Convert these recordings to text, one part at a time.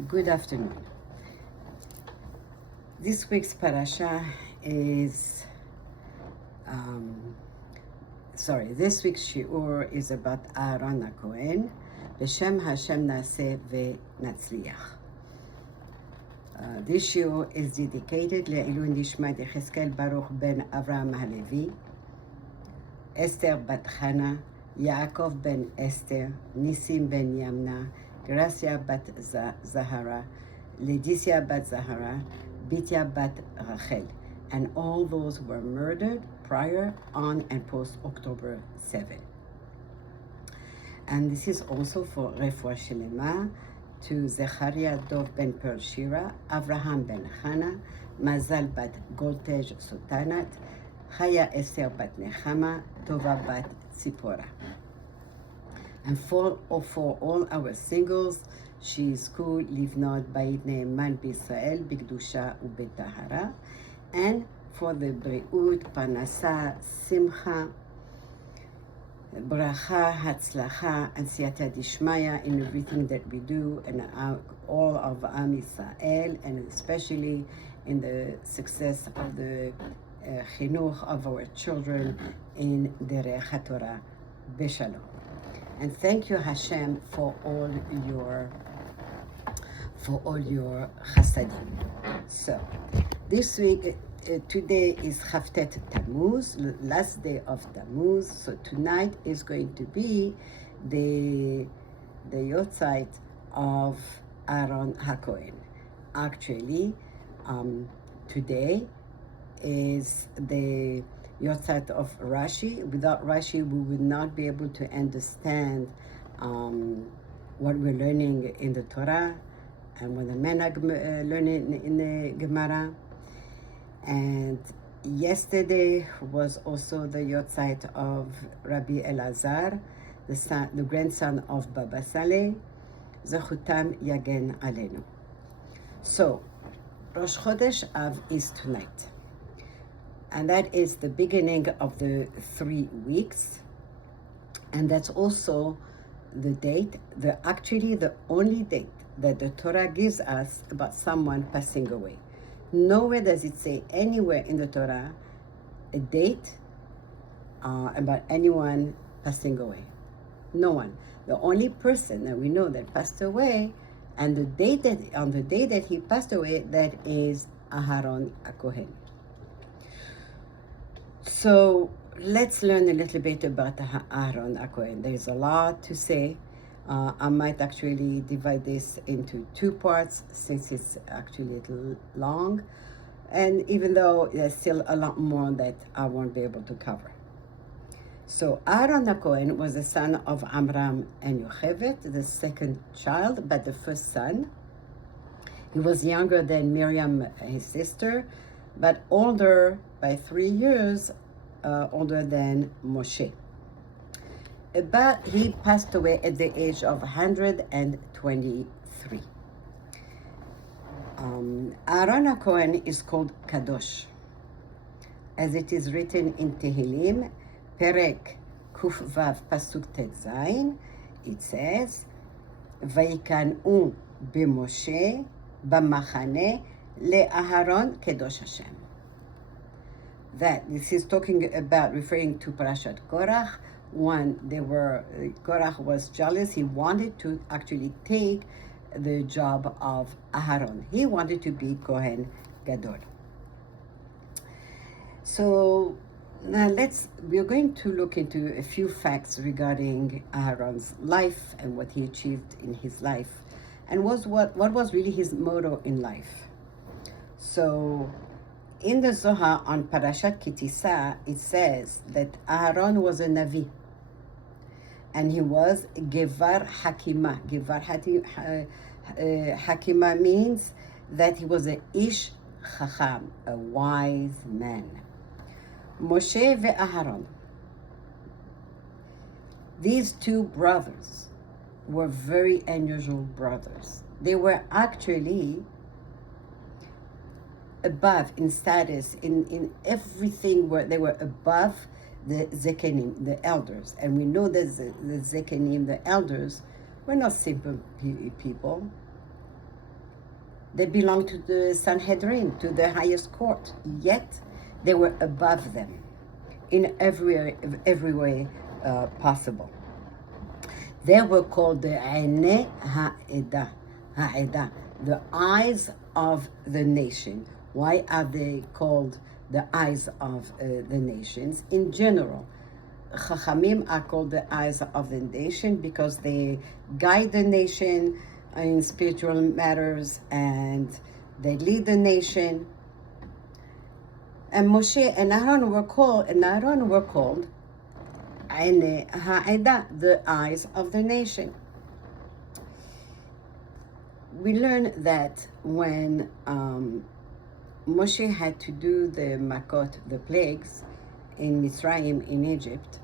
Good afternoon. This week's parasha is, this week's shiur is about Aharon Hacohen, B'Shem Hashem Naseh V'Natzliach. This shiur is dedicated Le'ilui Nishmat Yechezkel Baruch ben Avraham Halevi, Esther bat Chana, Yaakov ben Esther, Nisim ben Yamna, Gracia bat Zahara, Leticia bat Zahara, Bitya bat Rachel, and all those who were murdered prior, on, and post October 7. And this is also for Refuah Shelema to Zechariah Dov ben Pearl Shira, Avraham ben Chana, Mazal bat Goltej Sultanat, Chaya Esther bat Nechama, Tova bat Tzipora. And for all our singles, שיזכו לבנות בית נאמן בישראל בקדושה ובטהרה, and for the בריאות, פרנסה, שמחה, ברכה, הצלחה, and סייעתא דשמיא in everything that we do, and all of Am Yisrael, and especially in the success of the chinuch of our children in Derech HaTorah, Beshalom. And thank you, Hashem, for all your chasadim. So, this week, today is Chavtet Tammuz, last day of Tammuz. So tonight is going to be the Yotzeit of Aharon Hacohen. Actually, today is the Yotzeit of Rashi. Without Rashi, we would not be able to understand what we're learning in the Torah and what the men are learning in the Gemara. And yesterday was also the Yotzeit of Rabbi Elazar, the grandson of Baba Saleh. Zechutam Yagen Alenu. So, Rosh Chodesh Av is tonight. And that is the beginning of the 3 weeks. And that's also the date, actually the only date that the Torah gives us about someone passing away. Nowhere does it say anywhere in the Torah a date about anyone passing away. No one. The only person that we know that passed away, and the date on the day that he passed away, that is Aharon Hacohen. So let's learn a little bit about Aharon Hacohen. There's a lot to say. I might actually divide this into 2 parts since it's actually a little long. And even though there's still a lot more that I won't be able to cover. So Aharon Hacohen was the son of Amram and Yocheved, the second child, but the first son. He was younger than Miriam, his sister, but older by 3 years, older than Moshe. But he passed away at the age of 123. Aharon Hacohen is called Kadosh, as it is written in Tehillim, Perek Kuf Vav Pasuk Tet Zayin. It says, Vayikanu b'Moshe b'machane le'Aharon Kedosh Hashem. That this is talking about, referring to Parashat Korach. One, Korach was jealous. He wanted to actually take the job of Aharon. He wanted to be Kohen Gadol. So now we're going to look into a few facts regarding Aharon's life and what he achieved in his life, and what was really his motto in life. So in the Zohar on Parashat Kitisa, it says that Aharon was a Navi, and he was Gevar Hakima. Gevar Hakima means that he was a Ish Chacham, a wise man. Moshe ve'Aharon, these 2 brothers were very unusual brothers. They were actually above in status, in everything, where they were above the Zekenim, the elders. And we know that the Zekenim, the elders, were not simple people. They belonged to the Sanhedrin, to the highest court, yet they were above them in every way possible. They were called the Einei Ha'edah, the eyes of the nation. Why are they called the eyes of the nations? In general, Chachamim are called the eyes of the nation because they guide the nation in spiritual matters and they lead the nation. And Moshe and Aharon were called Einei Ha'edah, the eyes of the nation. We learn that when Moshe had to do the Makot, the plagues, in Mitzrayim, in Egypt,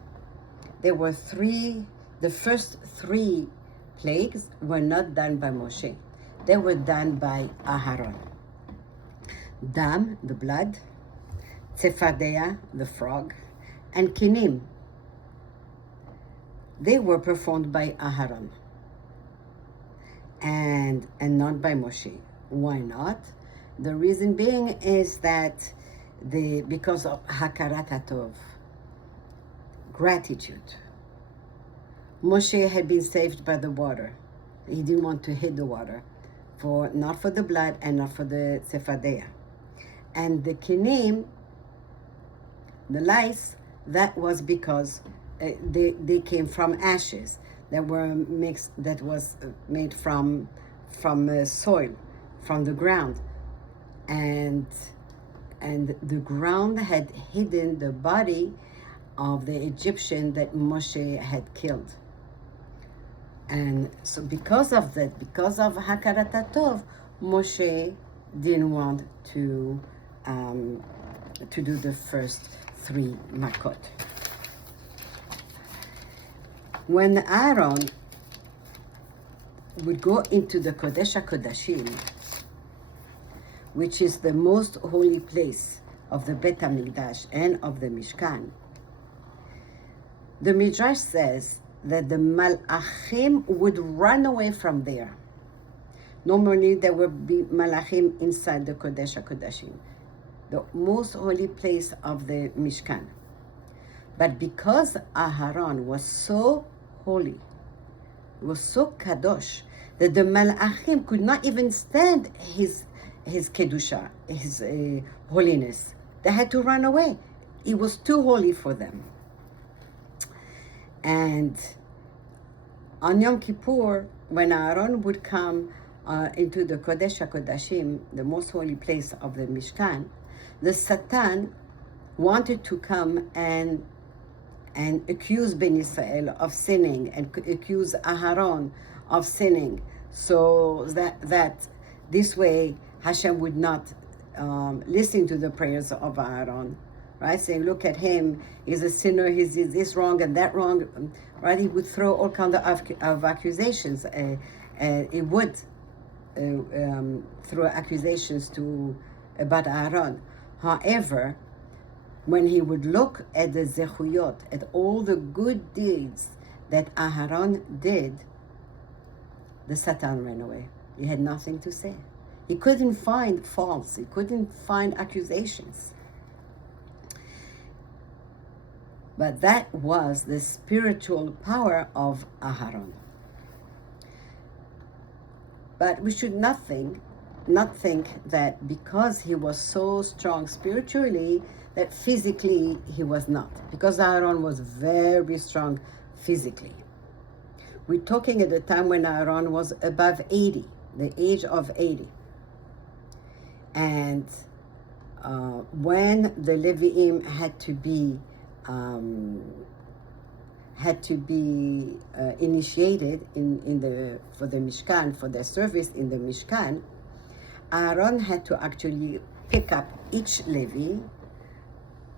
there were the first three plagues were not done by Moshe. They were done by Aharon. Dam, the blood, Tzefadea, the frog, and Kinim. They were performed by Aharon and not by Moshe. Why not? The reason being is that because of Hakarat HaTov, gratitude. Moshe had been saved by the water. He didn't want to hit the water, not for the blood and not for the Tzefadea. And the Kinim, the lice, that was because they came from ashes that were mixed, that was made from soil, from the ground, and the ground had hidden the body of the Egyptian that Moshe had killed. And so because of that, because of Hakarat HaTov, Moshe didn't want to do the first three Makot. When Aaron would go into the Kodesh HaKodashim, which is the most holy place of the Bet HaMikdash and of the Mishkan, the Midrash says that the Malachim would run away from there. Normally there would be Malachim inside the Kodesh HaKodashim, the most holy place of the Mishkan. But because Aharon was so holy, was so kadosh, that the Malachim could not even stand his kedusha, his holiness. They had to run away. He was too holy for them. And on Yom Kippur, when Aaron would come into the Kodesh HaKodashim, the most holy place of the Mishkan, the Satan wanted to come and accuse Ben Israel of sinning and accuse Aharon of sinning, so that this way Hashem would not listen to the prayers of Aharon, right? Saying, look at him, he's a sinner, he's this wrong and that wrong, right? He would throw all kinds of accusations. He would throw accusations about Aharon. However, when he would look at the zechuyot, at all the good deeds that Aharon did, the Satan ran away. He had nothing to say. He couldn't find faults. He couldn't find accusations. But that was the spiritual power of Aharon. But we should not think that because he was so strong spiritually, that physically he was not. Because Aharon was very strong physically. We're talking at the time when Aharon was above 80, the age of 80. And when the Leviim had to be initiated for the Mishkan, for their service in the Mishkan, Aaron had to actually pick up each Levi,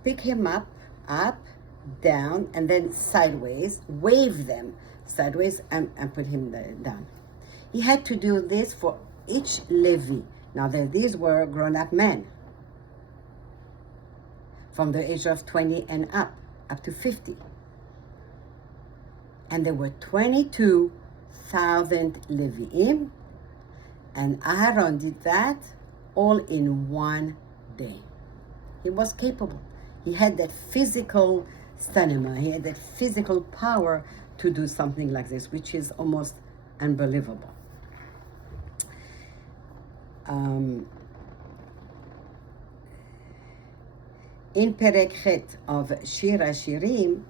pick him up, down, and then sideways, wave them sideways and put him down. He had to do this for each Levi. Now, these were grown-up men from the age of 20 and up to 50. And there were 22,000 Leviim, And Aharon did that all in one day. He was capable. He had that physical stamina. He had that physical power to do something like this, which is almost unbelievable. In Perek Chet of Shir HaShirim,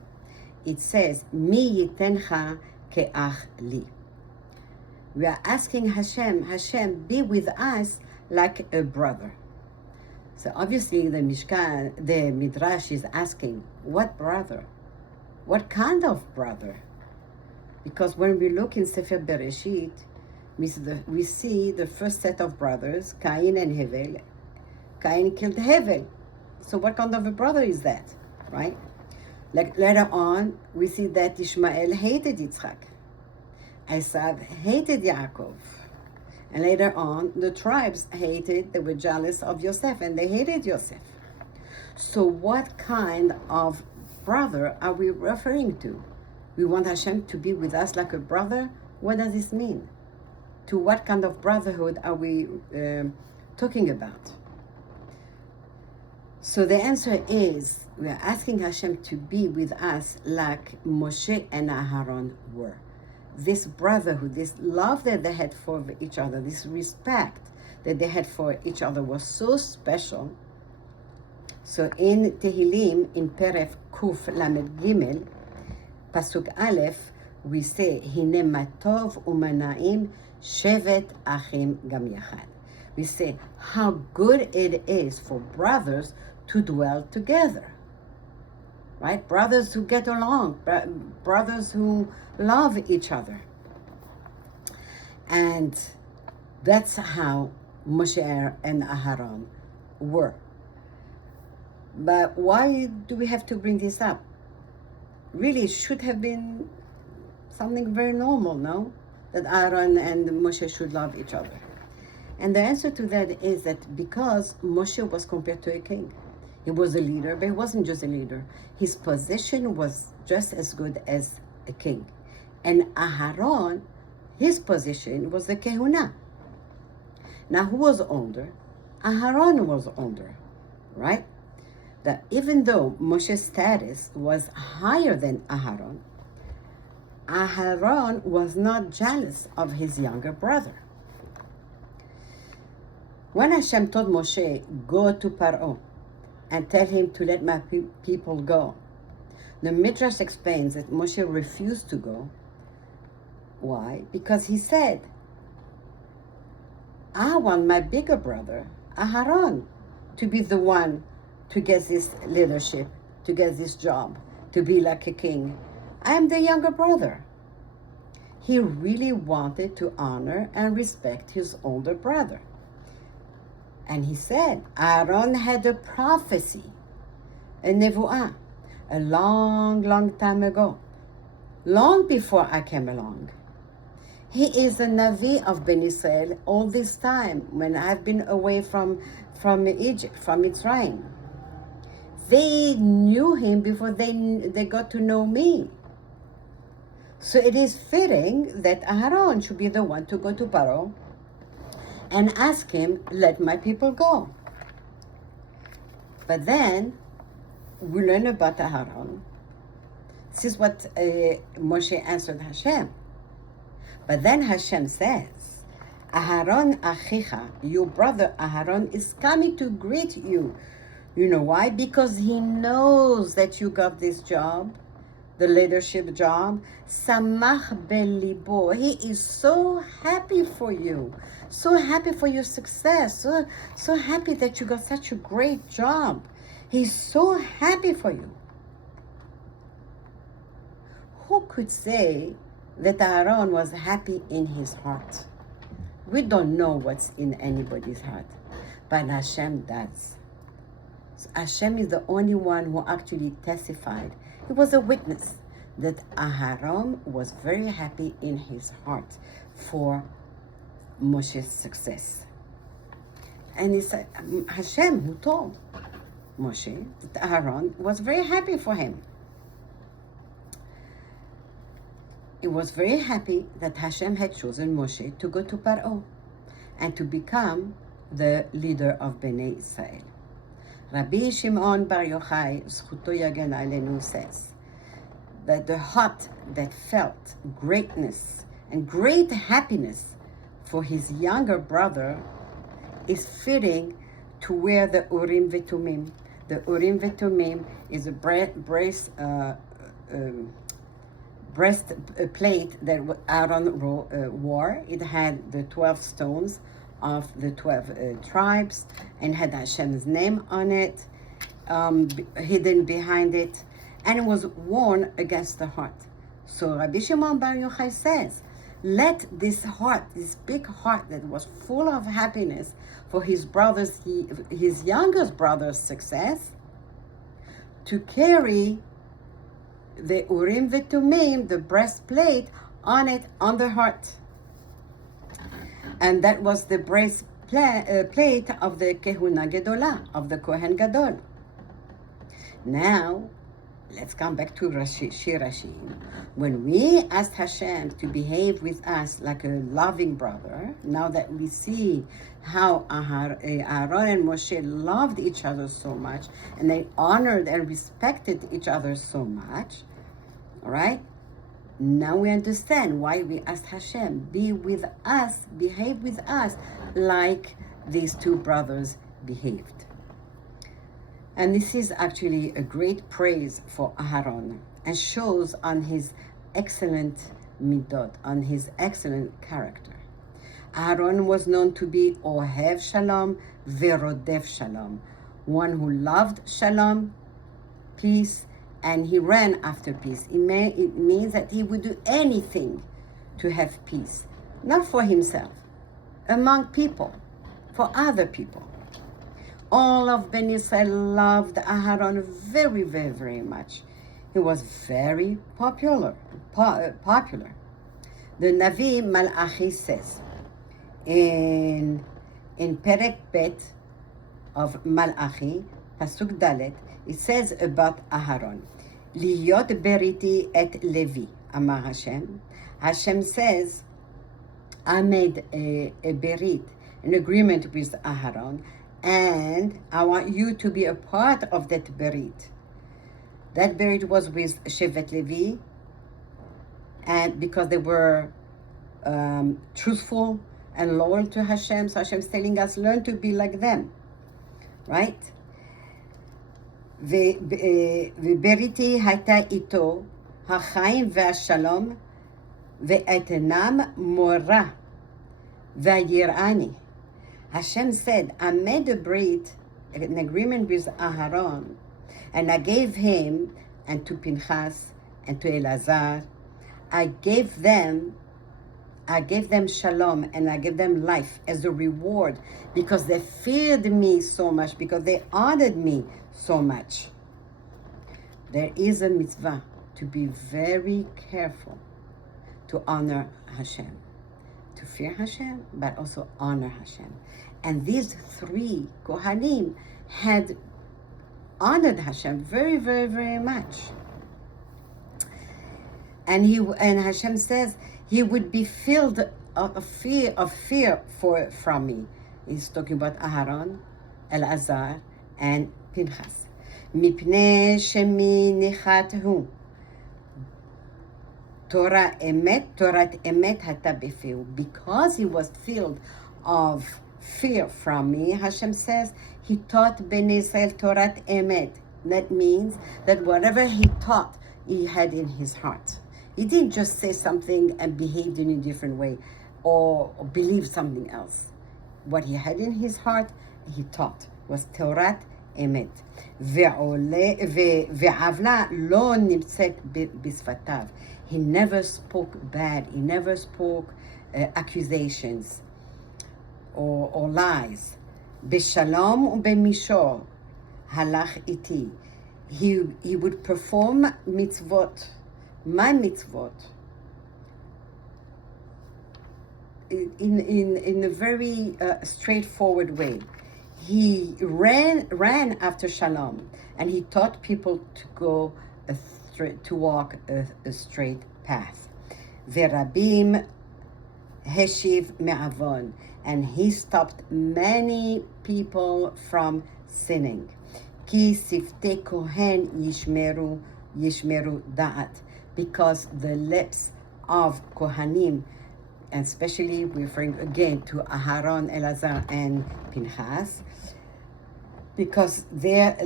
it says, Mi yitencha ke'ach li. We are asking Hashem, be with us like a brother. So obviously the Midrash is asking, what brother? What kind of brother? Because when we look in Sefer Bereshit, we see the first set of brothers, Cain and Hevel. Cain killed Hevel. So what kind of a brother is that, right? Like later on, we see that Ishmael hated Yitzchak. Esav hated Yaakov. And later on, the tribes they were jealous of Yosef, and they hated Yosef. So what kind of brother are we referring to? We want Hashem to be with us like a brother? What does this mean? To what kind of brotherhood are we talking about? So the answer is, we are asking Hashem to be with us like Moshe and Aharon were. This brotherhood, this love that they had for each other, this respect that they had for each other was so special. So in Tehillim, in Perek Kuf Lamed Gimel, Pasuk Aleph, we say, Hine matov umanaim shevet achim gam yachad. We say, how good it is for brothers to dwell together. Right? Brothers who get along, brothers who love each other. And that's how Moshe and Aharon were. But why do we have to bring this up? Really, it should have been something very normal, no? That Aaron and Moshe should love each other. And the answer to that is that because Moshe was compared to a king. He was a leader, but he wasn't just a leader. His position was just as good as a king. And Aharon, his position was the kehuna. Now, who was older? Aharon was older, right? That even though Moshe's status was higher than Aharon, Aharon was not jealous of his younger brother. When Hashem told Moshe, go to Paro and tell him to let my people go, the Midrash explains that Moshe refused to go. Why? Because he said, I want my bigger brother, Aharon, to be the one to get this leadership, to get this job, to be like a king. I am the younger brother. He really wanted to honor and respect his older brother. And he said, Aaron had a prophecy, a nevuah, a long, long time ago, long before I came along. He is a Navi of Ben Israel all this time, when I've been away from Egypt, from Mitzrayim. They knew him before they got to know me. So it is fitting that Aharon should be the one to go to Paro and ask him, let my people go. But then we learn about Aharon. This is what Moshe answered Hashem. But then Hashem says, Aharon Achicha, your brother Aharon is coming to greet you. You know why? Because he knows that you got this job, the leadership job. Samach belibo. He is so happy for you. So happy for your success. So happy that you got such a great job. He's so happy for you. Who could say that Aaron was happy in his heart? We don't know what's in anybody's heart, but Hashem does. So Hashem is the only one who actually testified. He was a witness that Aharon was very happy in his heart for Moshe's success. And it's Hashem who told Moshe that Aharon was very happy for him. He was very happy that Hashem had chosen Moshe to go to Paro and to become the leader of Bnei Israel. Rabbi Shimon Bar Yochai, Zchuto Yagen Aleinu, says that the heart that felt greatness and great happiness for his younger brother is fitting to wear the Urim Vetumim. The Urim Vetumim is a breastplate that Aharon wore. It had the 12 stones of the 12 tribes and had Hashem's name on it, hidden behind it, and it was worn against the heart. So Rabbi Shimon Bar Yochai says, let this heart, this big heart that was full of happiness for his brother's, his youngest brother's success, to carry the Urim Vetumim, the breastplate, on it, on the heart. And that was the breastplate of the Kehuna Gedolah, of the Kohen Gadol. Now, let's come back to Rashi. When we asked Hashem to behave with us like a loving brother, now that we see how Aaron and Moshe loved each other so much, and they honored and respected each other so much, all right? Now we understand why we asked Hashem, be with us, behave with us like these two brothers behaved. And this is actually a great praise for Aharon and shows on his excellent midot, on his excellent character. Aharon was known to be Ohev Shalom, Verodef Shalom, one who loved Shalom, peace, and he ran after peace. It means that he would do anything to have peace, not for himself, among people, for other people. All of Ben Israel loved Aharon very, very, very much. He was very popular. The Navi Malachi says in Perek Bet of Malachi, Pasuk Dalet, it says about Aharon, Liyot beriti et Levi, Amar Hashem. Hashem says, I made a berit, an agreement with Aharon, and I want you to be a part of that berit. That berit was with Shevet Levi, and because they were truthful and loyal to Hashem, so Hashem's telling us, learn to be like them, right? וברiti הייתה איתו החיים והשלום ואתנם מורה ויראני. Hashem said, I made a brit, an agreement with Aharon, and I gave him, and to Pinchas, and to Elazar, I gave them shalom, and I gave them life as a reward, because they feared me so much, because they honored me so much. There is a mitzvah to be very careful to honor Hashem, to fear Hashem, but also honor Hashem. And these three Kohanim had honored Hashem very, very, very much. And Hashem says he would be filled of fear from me. He's talking about Aharon, Elazar, and Pinchas. Mipnei shemi nichat hu. Torat emet hata befeu. Because he was filled of fear from me, Hashem says, he taught Bnei Israel Torat emet. That means that whatever he taught, he had in his heart. He didn't just say something and behaved in a different way or believed something else. What he had in his heart, he taught, was Torat emet. Ve'avla lo nimtzet bisfatav. He never spoke bad. He never spoke accusations or lies. Beshalom u'bemishor halach iti. He would perform mitzvot, my mitzvot, in a very straightforward way. He ran after shalom, and he taught people to go to walk a straight path. Verabim Heshiv me'avon, and he stopped many people from sinning. Ki sifte kohen yishmeru da'at, because the lips of kohanim, and especially referring again to Aharon, Elazar, and Pinchas, because their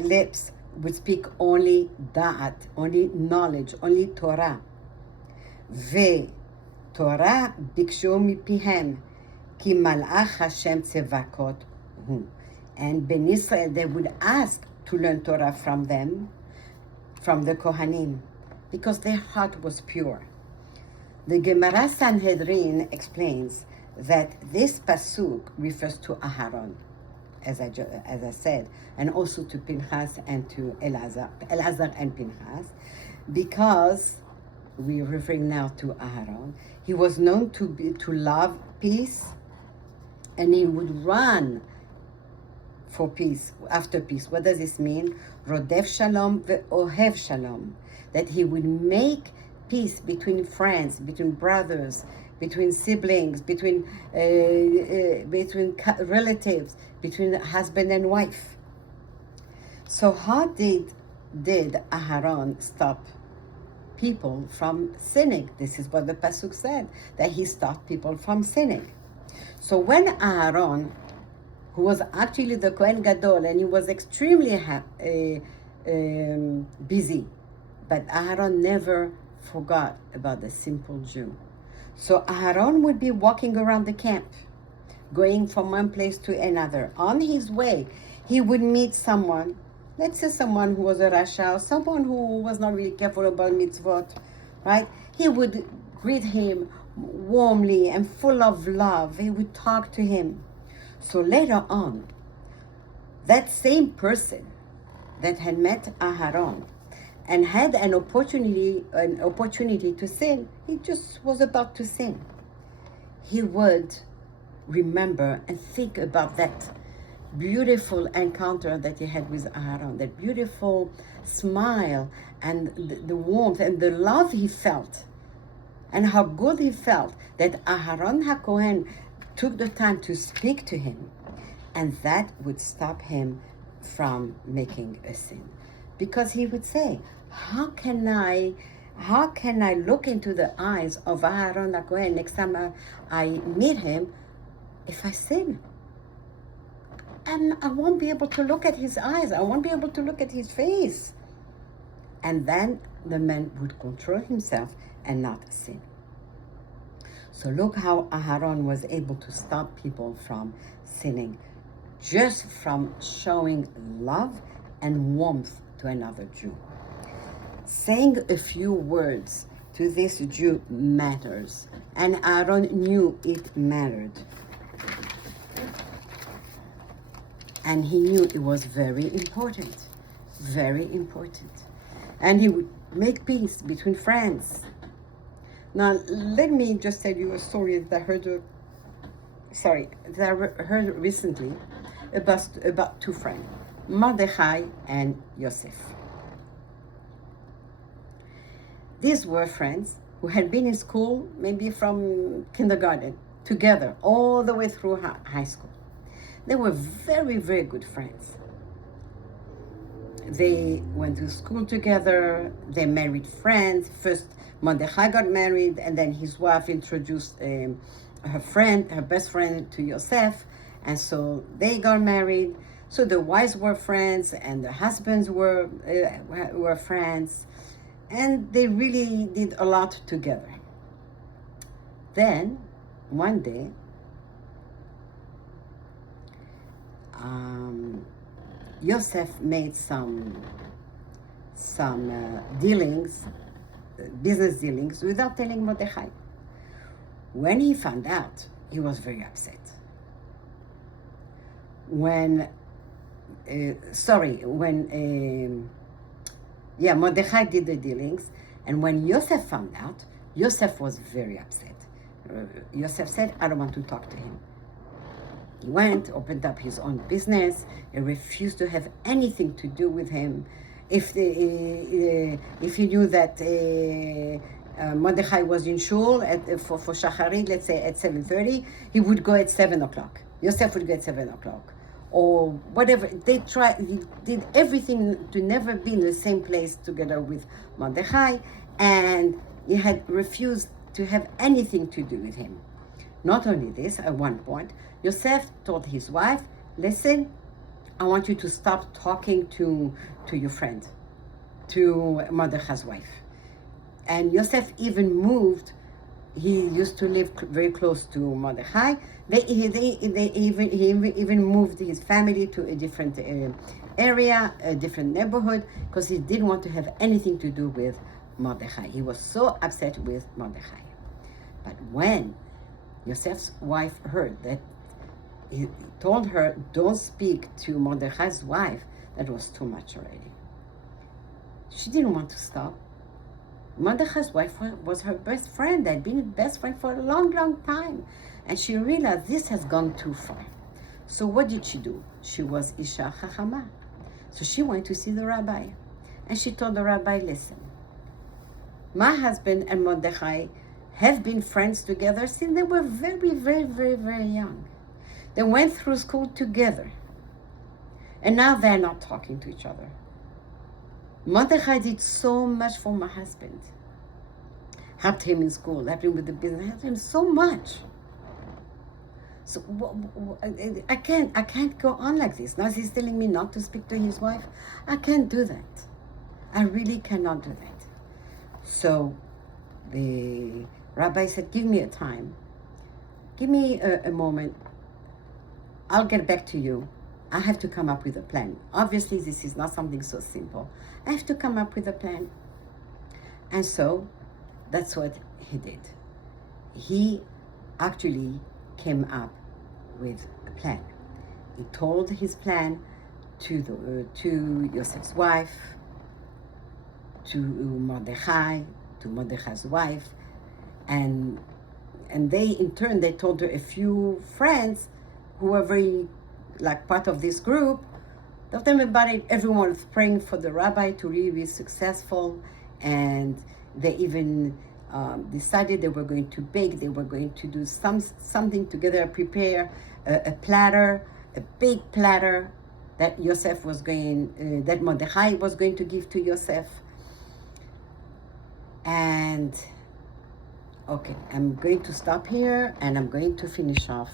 lips would speak only da'at, only knowledge, only Torah. ותורה ביקשו מפיהם, כי מלאך השם צבקות הוא. And Ben Israel, they would ask to learn Torah from them, from the Kohanim, because their heart was pure. The Gemara Sanhedrin explains that this pasuk refers to Aharon, as I said, and also to Pinchas and to Elazar and Pinchas, because we're referring now to Aharon. He was known to love peace, and he would run for peace, after peace. What does this mean? Rodef shalom ve'ohev shalom. That he would make peace between friends, between brothers, between siblings, between relatives, between husband and wife. So how did Aharon stop people from sinning? This is what the pasuk said, that he stopped people from sinning. So when Aharon, who was actually the Kohen Gadol, and he was extremely busy, but Aharon never forgot about the simple Jew. So Aharon would be walking around the camp, going from one place to another. On his way, he would meet someone, let's say someone who was a rasha, or someone who was not really careful about mitzvot, right? He would greet him warmly and full of love. He would talk to him. So later on, that same person that had met Aharon and had an opportunity to sin, he just was about to sin. He would remember and think about that beautiful encounter that he had with Aharon, that beautiful smile and the warmth and the love he felt, and how good he felt that Aharon Hacohen took the time to speak to him, and that would stop him from making a sin. Because he would say, how can I look into the eyes of Aharon Hacohen next time I meet him if I sin? And I won't be able to look at his eyes. I won't be able to look at his face. And then the man would control himself and not sin. So look how Aharon was able to stop people from sinning, just from showing love and warmth to another Jew. Saying a few words to this Jew matters, and Aharon knew it mattered. And he knew it was very important, very important. And he would make peace between friends. Now, let me just tell you a story that I heard recently about two friends, Mordechai and Yosef. These were friends who had been in school, maybe from kindergarten, together all the way through high school. They were very, very good friends. They went to school together, they married friends. First, Mordechai got married, and then his wife introduced her best friend to Yosef, and so they got married. So the wives were friends, and the husbands were friends, and they really did a lot together. Then, one day, Yosef made some business dealings, without telling Mordechai. When he found out, he was very upset. Mordechai did the dealings, and when Yosef found out, Yosef was very upset. Yosef said, I don't want to talk to him. He went, opened up his own business, and refused to have anything to do with him. If he knew that Mordechai was in shul for Shacharit, let's say at 7:30, he would go at 7 o'clock. Yosef would go at 7 o'clock. Or whatever. He did everything to never be in the same place together with Mordechai, and he had refused to have anything to do with him. Not only this, at one point, Yosef told his wife, listen, I want you to stop talking to your friend, to Mordechai's wife. And Yosef even moved. He used to live very close to Mordechai. He even moved his family to a different area, a different neighborhood, because he didn't want to have anything to do with Mordechai. He was so upset with Mordechai. But when Yosef's wife heard that he told her, don't speak to Mordechai's wife, that was too much already. She didn't want to stop. Mordechai's wife was her best friend. They'd been best friend for a long, long time. And she realized this has gone too far. So what did she do? She was Isha Chachama. So she went to see the rabbi. And she told the rabbi, listen, my husband and Mordechai have been friends together since they were very, very, very, very young. They went through school together. And now they're not talking to each other. Mordechai did so much for my husband. Helped him in school, helped him with the business, helped him so much. So I can't go on like this. Now he's telling me not to speak to his wife. I can't do that. I really cannot do that. So the rabbi said, give me a time. Give me a moment. I'll get back to you. I have to come up with a plan. Obviously, this is not something so simple. I have to come up with a plan. And so that's what he did. He actually came up with a plan. He told his plan to Yosef's wife, to Mordechai's wife, and they in turn they told her a few friends who were very like part of this group. Told them about it. Everyone was praying for the rabbi to really be successful, and they even decided they were going to bake. They were going to do something together, prepare a platter, a big platter that that Mordechai was going to give to Yosef. And okay, I'm going to stop here, and I'm going to finish off